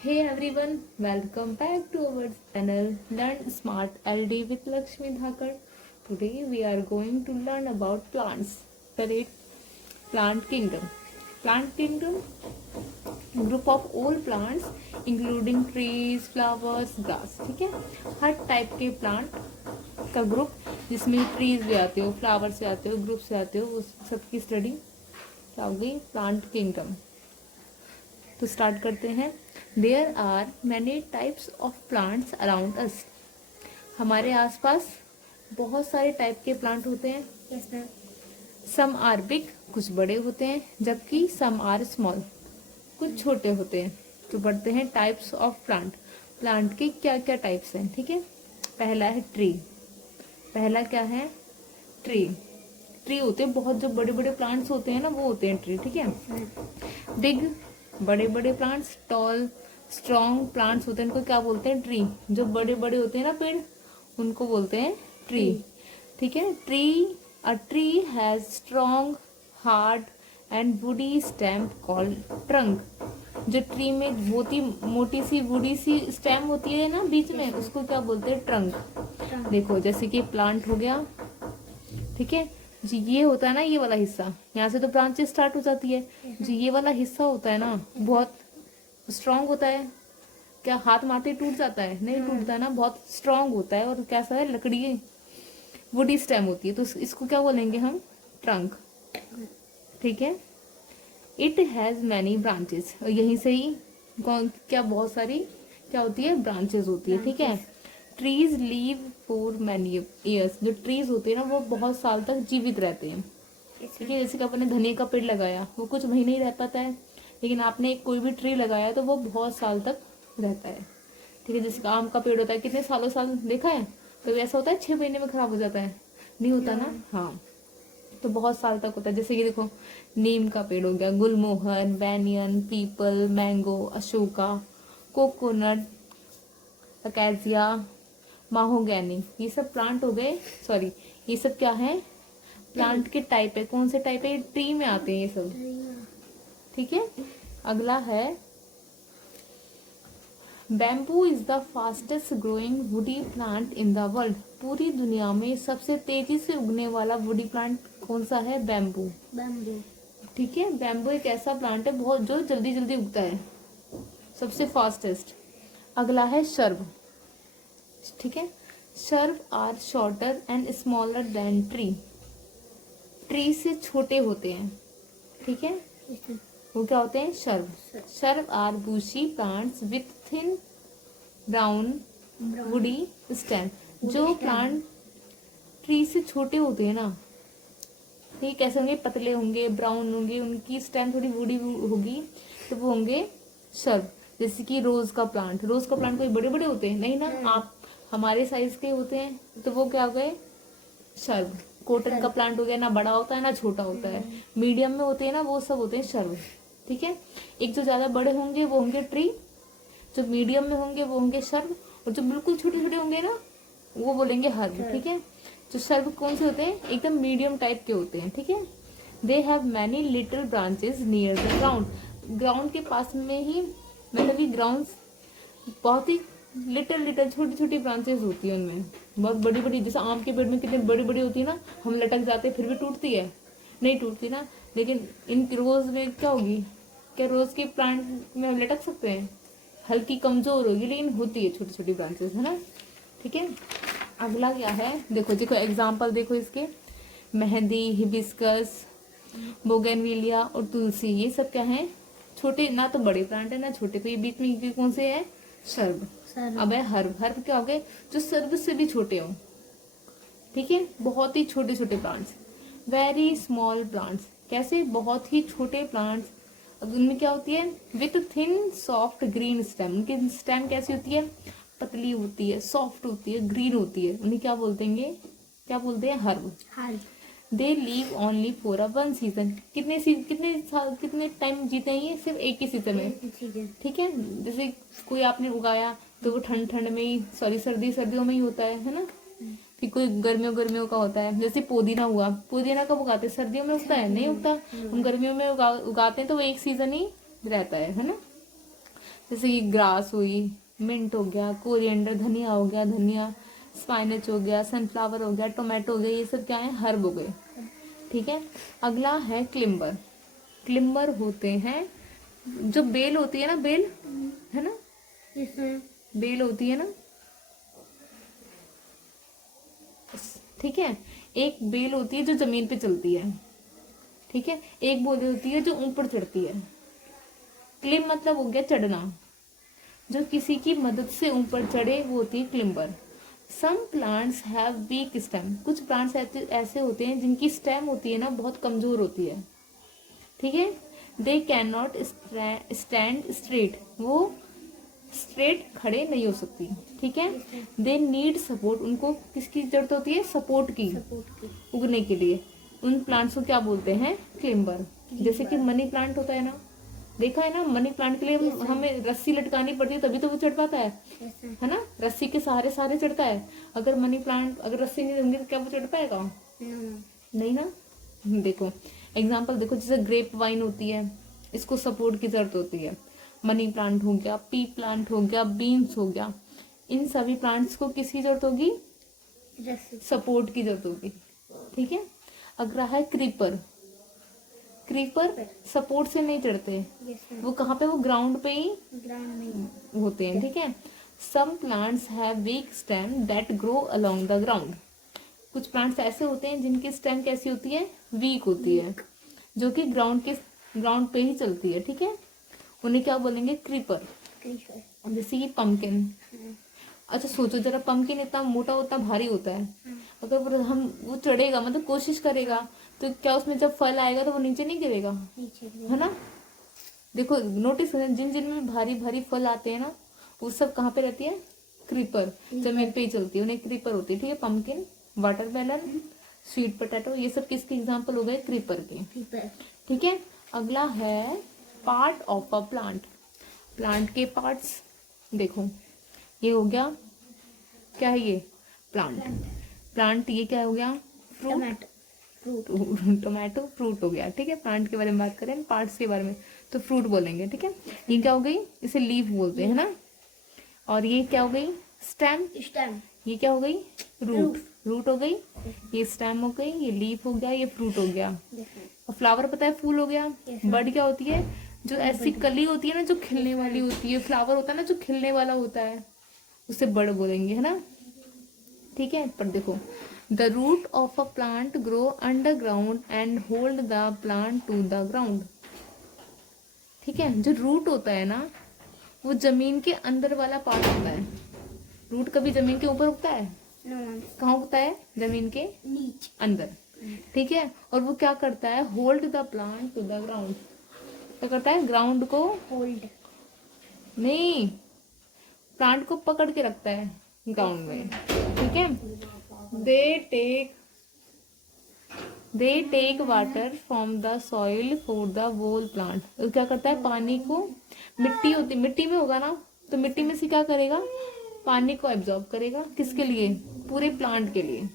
Hey everyone, welcome back to our channel Learn Smart LD with Lakshmi Dhakar. Today we are going to learn about plants. Correct? Plant kingdom. Plant kingdom, group of all plants including trees, flowers, grass. ठीक है, हर type के plant का group जिसमें trees भी आते हो, flowers भी आते हो, ग्रुप्स भी आते हो, उस सबकी स्टडी क्या होगी? Plant kingdom. तो स्टार्ट करते हैं. There are many types of plants around us. हमारे आसपास बहुत सारे टाइप के प्लांट होते हैं. Yes ma'am. Some are big, कुछ बड़े होते हैं, जबकि सम आर स्मॉल, कुछ छोटे होते हैं. तो बढ़ते हैं टाइप्स ऑफ प्लांट. प्लांट के क्या क्या टाइप्स हैं? ठीक है, पहला है ट्री. पहला क्या है? ट्री. ट्री होते हैं बहुत, जो बड़े बड़े प्लांट्स होते हैं ना वो होते हैं ट्री. ठीक है. बिग, बड़े बड़े प्लांट्स. टॉल, स्ट्रॉन्ग प्लांट्स होते हैं, उनको क्या बोलते हैं? ट्री. जो बड़े बड़े होते हैं ना पेड़, उनको बोलते हैं ट्री. ठीक है. A tree has strong, hard and woody stem called trunk. जो ट्री में मोटी मोटी सी वुडी सी स्टेम होती है ना बीच में, उसको क्या बोलते हैं? ट्रंक. देखो जैसे कि प्लांट हो गया. ठीक है जी. ये होता है ना, ये वाला हिस्सा, यहाँ से तो ब्रांचेस स्टार्ट हो जाती है. जी ये वाला हिस्सा होता है ना, बहुत स्ट्रांग होता है. क्या हाथ मारते टूट जाता है? नहीं टूटता है ना, बहुत स्ट्रांग होता है. और कैसा है? लकड़ी, वुडी स्टेम होती है. तो इसको क्या बोलेंगे हम? ट्रंक. ठीक है. It has many branches. और यहीं से ही क्या बहुत सारी क्या होती है? ब्रांचेस होती है. ठीक है. Trees leave for many years. जो ट्रीज होते हैं ना वो बहुत साल तक जीवित रहते हैं. ठीक है. जैसे कि आपने धनिया का पेड़ लगाया, वो कुछ महीने ही रह पाता है, लेकिन आपने कोई भी ट्री लगाया तो वो बहुत साल तक रहता है. ठीक है. जैसे आम का पेड़ होता है, कितने सालों साल देखा है? तो ऐसा होता है 6 महीने में खराब हो जाता है? नहीं होता ना. हाँ, तो बहुत साल तक होता है. जैसे कि देखो, नीम का पेड़ हो गया, gulmohar, banyan, peepal, mango, ashoka, coconut, acacia, mahogany, ये सब प्लांट हो गए. सॉरी, ये सब क्या है? प्लांट के टाइप है. कौन से टाइप है? ट्री में आते हैं ये सब. ठीक है. अगला है bamboo is the fastest growing woody plant in the world. पूरी दुनिया में सबसे तेजी से उगने वाला वुडी प्लांट कौन सा है? बैम्बू. बैम्बू. ठीक है. बैम्बू एक ऐसा प्लांट है बहुत, जो जल्दी जल्दी उगता है, सबसे फास्टेस्ट. अगला है शर्ब. ठीक है. Shrub are shorter and smaller than tree. Tree से छोटे होते हैं. ठीक है. वो क्या होते हैं? Shrub. Shrub are bushy plants with thin brown woody stem. जो प्लांट ट्री से छोटे होते हैं ना, ये कैसे होंगे? पतले होंगे, ब्राउन होंगे, उनकी स्टेम थोड़ी वुडी होगी, तो वो होंगे शर्ब. जैसे कि रोज का प्लांट. रोज का प्लांट कोई बड़े बड़े होते हैं? नहीं ना. आप हमारे साइज के होते हैं, तो वो क्या हो गए? शर्ब. कॉटन का प्लांट हो गया, ना बड़ा होता है ना छोटा होता है, मीडियम में होते हैं ना, वो सब होते हैं शर्ब. ठीक है. एक जो ज्यादा बड़े होंगे वो होंगे ट्री, जो मीडियम में होंगे वो होंगे शर्ब, और जो बिल्कुल छोटे छोटे होंगे ना वो बोलेंगे हर्ब. ठीक है. जो शर्ब कौन से होते हैं? एकदम मीडियम टाइप के होते हैं. ठीक है. They have many little branches near the ground. Ground के पास में ही, मतलब ये ग्राउंड बहुत ही लिटिल छोटी छोटी ब्रांचेस होती है उनमें, बहुत बड़ी बड़ी. जैसे आम के पेड़ में कितने बड़ी बड़ी होती है ना, हम लटक जाते हैं, फिर भी टूटती है? नहीं टूटती ना. लेकिन इन रोज में क्या होगी? क्या रोज के प्लांट में हम लटक सकते हैं? हल्की कमजोर होगी, लेकिन होती है छोटी छोटी ब्रांचेस, है ना. ठीक है. अगला क्या है? देखो देखो एग्जाम्पल देखो इसके. मेहंदी, हिबिस्कस, बोगनविलिया और तुलसी, ये सब क्या है? छोटे, ना तो बड़े प्लांट है ना छोटे. तो ये बीच में ये कौन से है? शर्ब. अब है हर्ब. हर्ब क्या हो गए? जो सर्ब से भी छोटे हो. ठीक है. बहुत ही छोटे छोटे प्लांट्स. Very small plants. कैसे? बहुत ही छोटे प्लांट्स. अब उनमें क्या होती है? With thin soft green stem. उनकी स्टेम कैसी होती है? पतली होती है, सॉफ्ट होती है, ग्रीन होती है. उन्हें क्या बोलते हैं? क्या बोलते हैं? Herb. They leave only for a one season. कितने साल, कितने टाइम जीते हैं ये? सिर्फ एक ही सीजन में. ठीक है. जैसे कोई आपने उगाया तो वो ठंड ठंड में ही, सॉरी सर्दियों में ही होता है ना. फिर कोई गर्मियों का होता है. जैसे पुदीना हुआ, पुदीना कब उगाते हैं? सर्दियों में उगता है? नहीं उगता. हम गर्मियों में उगाते हैं, तो वो एक सीजन ही रहता है ना. जैसे कि ग्रास हुई, मिंट हो गया, कोरिएंडर धनिया हो गया, धनिया, स्पाइनच हो गया, सनफ्लावर हो गया, टोमेटो हो गया, ये सब क्या है, हर्ब हो गए। ठीक है। अगला है क्लिम्बर। क्लिम्बर होते हैं जो बेल होती है ना, बेल है ना, बेल होती है ना, ठीक है। एक बेल होती है जो जमीन पे चलती है, ठीक है। एक बेल होती है जो ऊपर चढ़ती है। क्लिम मतलब हो गया चढ़ना, जो किसी की मदद से ऊपर चढ़े वो होती है climber. Some plants have weak stem. कुछ प्लांट्स ऐसे होते हैं जिनकी स्टेम होती है ना बहुत कमजोर होती है, ठीक है। They can not stand straight, वो स्ट्रेट खड़े नहीं हो सकती, ठीक है। दे नीड सपोर्ट, उनको किसकी जरूरत होती है, सपोर्ट की, उगने के लिए। उन प्लांट्स को क्या बोलते हैं, क्लिम्बर। जैसे कि मनी प्लांट होता है ना, देखा है ना, मनी प्लांट के लिए हमें रस्सी लटकानी पड़ती है तभी तो वो चढ़ पाता है ना, रस्सी के सहारे सहारे चढ़ता है। अगर मनी प्लांट अगर रस्सी नहीं होंगी तो क्या वो चढ़ पाएगा, नहीं ना। देखो एग्जाम्पल देखो, जैसे ग्रेप वाइन होती है, इसको सपोर्ट की जरूरत होती है। मनी प्लांट हो गया, पी प्लांट हो गया, बीन्स हो गया, इन सभी प्लांट्स को किसकी जरूरत होगी, सपोर्ट की जरूरत होगी, ठीक है। अगला है क्रीपर। क्रीपर सपोर्ट से नहीं चढ़ते, वो कहाँ पे, वो ग्राउंड पे ही होते हैं, ठीक है। Some plants have weak stem that grow along the ground. कुछ प्लांट्स ऐसे होते हैं जिनकी स्टेम कैसी होती है, वीक होती है, जो कि ग्राउंड पे ही चलती है, ठीक है। उन्हें क्या बोलेंगे, क्रीपर। जैसे कि पम्पकिन। अच्छा सोचो जरा, पम्पकिन इतना मोटा होता, भारी होता है, अगर वो चढ़ेगा, मतलब कोशिश करेगा, तो क्या उसमें जब फल आएगा तो वो नीचे नहीं गिरेगा, है ना। देखो नोटिस करें, जिन जिन में भारी भारी फल आते हैं ना, वो सब कहाँ पे रहती है, क्रीपर, जमीन पे ही चलती है, उन्हें क्रीपर होती है, ठीक है। पम्पकिन, वाटरमेलन, स्वीट पोटैटो, ये सब किसके एग्जाम्पल हो गए, क्रीपर के, ठीक है। अगला है part of a plant. Plant के पार्ट्स देखो, ये हो गया, क्या है ये, प्लांट ये क्या हो गया, टोमेटो फ्रूट हो गया, ठीक है। प्लांट के बारे में बात करें, पार्ट्स के बारे में तो फ्रूट बोलेंगे, ठीक है। ये क्या हो गई, इसे लीफ बोलते हैं ना। और ये क्या हो गई, स्टेम। ये क्या हो गई, रूट हो गई। ये स्टेम हो गई, ये लीफ हो गया, ये फ्रूट हो गया। और फ्लावर पता है, फूल हो गया। बर्ड क्या होती है, जो ऐसी कली होती है ना जो खिलने वाली होती है। फ्लावर होता है ना जो खिलने वाला होता है, उसे बर्ड बोलेंगे, है ना, ठीक है। पर देखो, the root of a plant grow underground and hold the plant to the ground, ठीक है। जो रूट होता है ना, वो जमीन के अंदर वाला पार्ट होता है। रूट कभी जमीन के ऊपर उगता है, कहाँ उगता है, जमीन के नीचे अंदर, ठीक है। और वो क्या करता है, hold the plant to the ground, क्या करता है, ग्राउंड को होल्ड नहीं, प्लांट को पकड़ के रखता है ग्राउंड में, ठीक है। They take water from the soil for the whole plant. क्या करता है, पानी को, मिट्टी में होगा ना, तो मिट्टी में से क्या करेगा, पानी को एब्जॉर्ब करेगा, किसके लिए, पूरे प्लांट के लिए,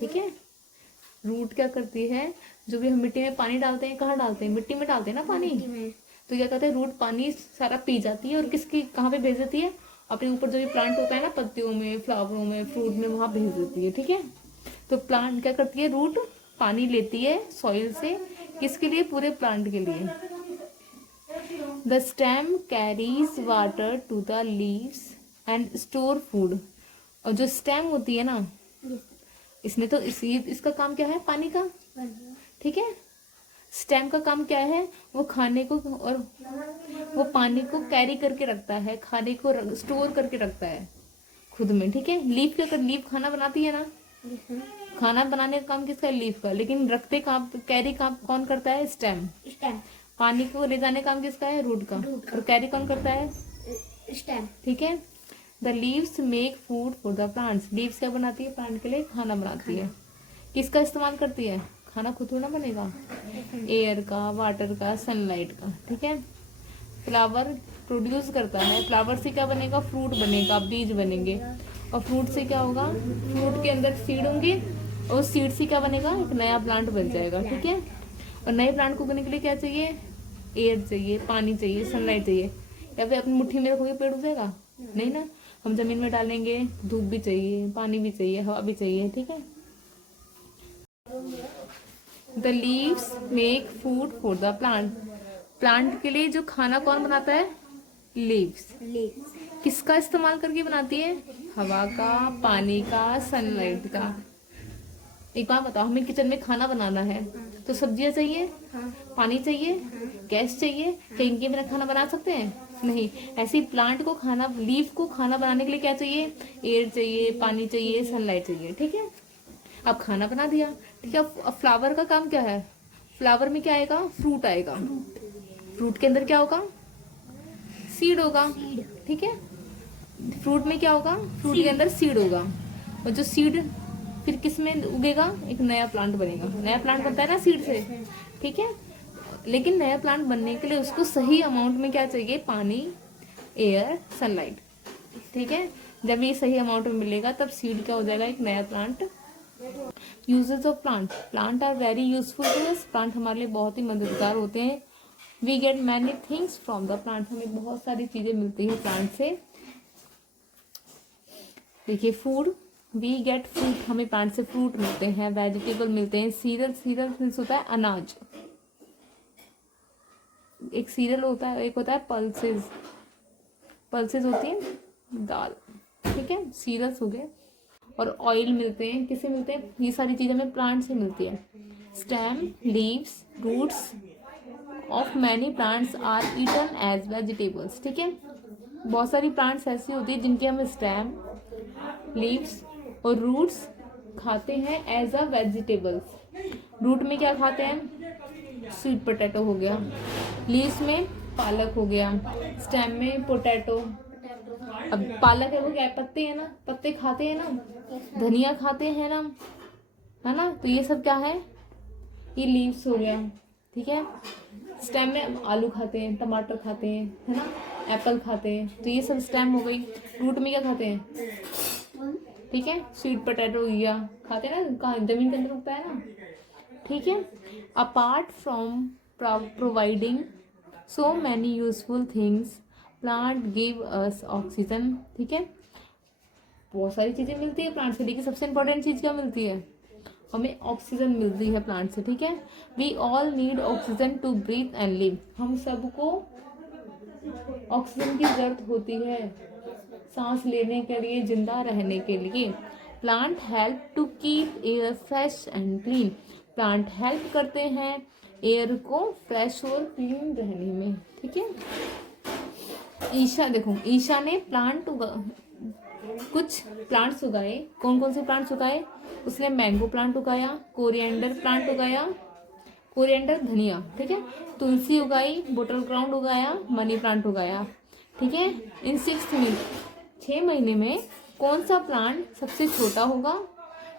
ठीक है। रूट क्या करती है, जो भी हम मिट्टी में पानी डालते हैं, कहाँ डालते हैं, मिट्टी में डालते हैं ना पानी, तो क्या कहते हैं, रूट पानी सारा पी जाती है और किसकी, कहाँ पे भेज देती है, अपने ऊपर जो भी प्लांट होता है ना, पत्तियों में, फ्लावरों में, फ्रूट में, वहां भेज देती है, ठीक है। तो प्लांट क्या करती है, रूट पानी लेती है सॉइल से, किसके लिए, पूरे प्लांट के लिए। The stem carries water to the leaves and store food. और जो स्टेम होती है ना, इसमें तो इसका काम क्या है, पानी का, ठीक है। स्टेम का काम क्या है, वो खाने को और वो पानी को कैरी करके रखता है, खाने को स्टोर करके रखता है खुद में, ठीक है। लीफ क्या कर, लीफ खाना बनाती है ना, खाना बनाने का काम किसका है, लीफ का, लेकिन रखते काम, कैरी काम कौन करता है, स्टेम। पानी को ले जाने का काम किसका है, रूट का, और कैरी कौन करता है, स्टेम, ठीक है। The leaves make food for the plants. Leaves क्या बनाती है, प्लांट के लिए खाना बनाती है। किसका इस्तेमाल करती है, खाना खुद थोड़ा बनेगा, एयर का, वाटर का, सनलाइट का, ठीक है। फ्लावर प्रोड्यूस करता है, फ्लावर से क्या बनेगा, फ्रूट बनेगा, बीज बनेंगे, और फ्रूट से क्या होगा, फ्रूट के अंदर सीड होंगे, और सीड से क्या बनेगा, एक नया प्लांट बन जाएगा, ठीक है। और नए प्लांट को उगने के लिए क्या चाहिए, एयर चाहिए, पानी चाहिए, सनलाइट चाहिए। या फिर अपनी मुट्ठी में रखोगे पेड़ उग जाएगा? नहीं ना। हम जमीन में डालेंगे, धूप भी चाहिए, पानी भी चाहिए, हवा भी चाहिए, ठीक है। The leaves make food for the plant. Plant के लिए जो खाना कौन बनाता है? लीव्स। किसका इस्तेमाल करके बनाती है? हवा का, पानी का, सनलाइट का। एक बात बताओ, हमें किचन में खाना बनाना है तो सब्जियां चाहिए, पानी चाहिए, गैस चाहिए, क्या इनके बिना खाना बना सकते हैं? नहीं। ऐसे ही प्लांट को खाना, लीफ को खाना बनाने के लिए क्या चाहिए? एयर चाहिए, पानी चाहिए, सनलाइट चाहिए, ठीक है। अब खाना बना दिया, ठीक है। अब फ्लावर का काम क्या है? फ्लावर में क्या आएगा? फ्रूट आएगा। फ्रूट के अंदर क्या होगा? सीड होगा, ठीक है। फ्रूट में क्या होगा? फ्रूट के अंदर सीड होगा, और जो सीड फिर किस में उगेगा? एक नया प्लांट बनेगा। नया प्लांट बनता है ना सीड से, ठीक है। लेकिन नया प्लांट बनने के लिए उसको सही अमाउंट में क्या चाहिए? पानी, एयर, सनलाइट, ठीक है। जब ये सही अमाउंट में मिलेगा तब सीड क्या हो जाएगा? एक नया plant. Uses of plant. Plant are very useful to us. Plant हमारे लिए बहुत ही मददगार होते हैं। We get many things from the plant. हमें बहुत सारी चीजें मिलती है प्लांट से। देखिए, फूड, वी गेट फ्रूट, हमें प्लांट से फ्रूट मिलते हैं, वेजिटेबल मिलते हैं। सीरियल, सीरियल मीन्स होता है अनाज। एक सीरियल होता है, एक होता है पल्सेस। पल्सेस होती है दाल, ठीक है। सीरियल्स हो गए। और ऑयल मिलते हैं, किससे मिलते हैं? ये सारी चीजें हमें प्लांट से मिलती है। Stem, leaves, roots of many plants are eaten as vegetables, ठीक है। बहुत सारी प्लांट्स ऐसी होती है जिनके हम स्टेम, लीव्स और रूट्स खाते हैं एज अ वेजिटेबल्स। रूट में क्या खाते हैं? स्वीट पोटैटो हो गया, लीव्स में पालक हो गया, स्टेम में पोटैटो। अब पालक है वो क्या है? पत्ते हैं ना, पत्ते खाते हैं ना, धनिया खाते हैं ना, है ना। तो ये सब क्या है? ये लीव्स हो गया, ठीक है। स्टेम में आलू खाते हैं, टमाटर खाते हैं, है ना, एप्पल खाते हैं, तो ये सब स्टेम हो गई। रूट में क्या खाते हैं? ठीक है, स्वीट पोटैटो हो गया, खाते हैं ना, कहाँ? जमीन के अंदर उगता है ना, ठीक है। Apart from providing so many useful things, plant give us oxygen, ठीक है। बहुत सारी चीजें मिलती है प्लांट से, लेकिन सबसे इंपॉर्टेंट चीज क्या मिलती है? हमें ऑक्सीजन मिलती है प्लांट से, ठीक है। We all need oxygen to breathe and live. हम सबको ऑक्सीजन की जरूरत होती है सांस लेने के लिए, जिंदा रहने के लिए। Plant help to keep air fresh and clean. Plant help करते हैं एयर को फ्रेश और क्लीन रहने में, ठीक है। ईशा, देखो ईशा ने कुछ प्लांट्स उगाए। कौन कौन से प्लांट्स उगाए? उसने मैंगो प्लांट उगाया, कोरिएंडर प्लांट उगाया, कोरिएंडर धनिया, ठीक है, तुलसी उगाई, बोटल ग्राउंड उगाया, मनी प्लांट उगाया, ठीक है। इन 6 महीने में कौन सा प्लांट सबसे छोटा होगा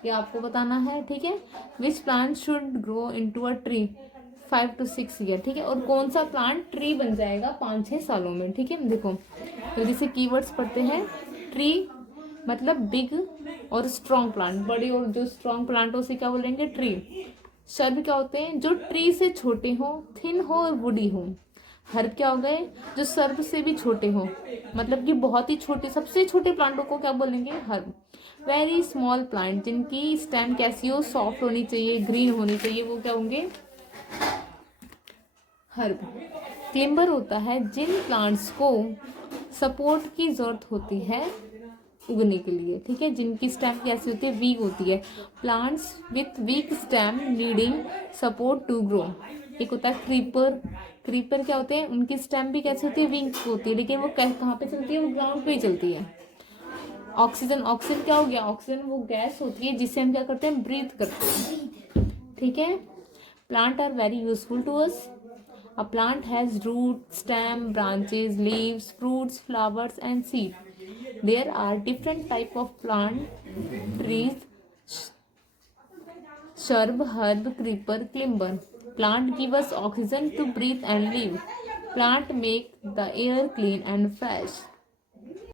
ये आपको बताना है, ठीक है। Which plant should grow into a tree 5 to 6 year, ठीक है। और कौन सा प्लांट ट्री बन जाएगा 5-6 सालों में, ठीक है। देखो तो जैसे कीवर्ड्स पढ़ते हैं। ट्री मतलब बिग और स्ट्रॉन्ग प्लांट, बड़े और जो स्ट्रॉन्ग प्लांटों से क्या बोलेंगे? ट्री। शर्ब क्या होते हैं? जो ट्री से छोटे हो, थिन हो और वुडी हो। हर्ब क्या हो गए? जो सर्ब से भी छोटे हो, मतलब कि बहुत ही छोटे, सबसे छोटे प्लांटों को क्या बोलेंगे? हर्ब। वेरी स्मॉल प्लांट, जिनकी स्टेम कैसी हो? सॉफ्ट होनी चाहिए, ग्रीन होनी चाहिए, वो क्या होंगे? हर्ब। क्लिम्बर होता है जिन प्लांट्स को सपोर्ट की जरूरत होती है उगने के लिए, ठीक है, जिनकी स्टेम कैसी होती है? वीक होती है। Plants with weak stem needing support to grow. एक होता है क्रीपर। क्रीपर क्या होते हैं? उनकी स्टेम भी कैसी होती है? वीक होती है, लेकिन वो कहाँ पे चलती है? वो ग्राउंड पे ही चलती है। ऑक्सीजन, ऑक्सीजन क्या हो गया? ऑक्सीजन वो गैस होती है जिससे हम क्या करते हैं? ब्रीथ करते हैं, ठीक है। Plant are very useful to us. A plant has root, stem, branches, leaves, fruits, flowers and seed. There are different type of plant, trees, shrub, herb, creeper, climber. Plant give us oxygen to breathe and live. Plant make the air clean and fresh.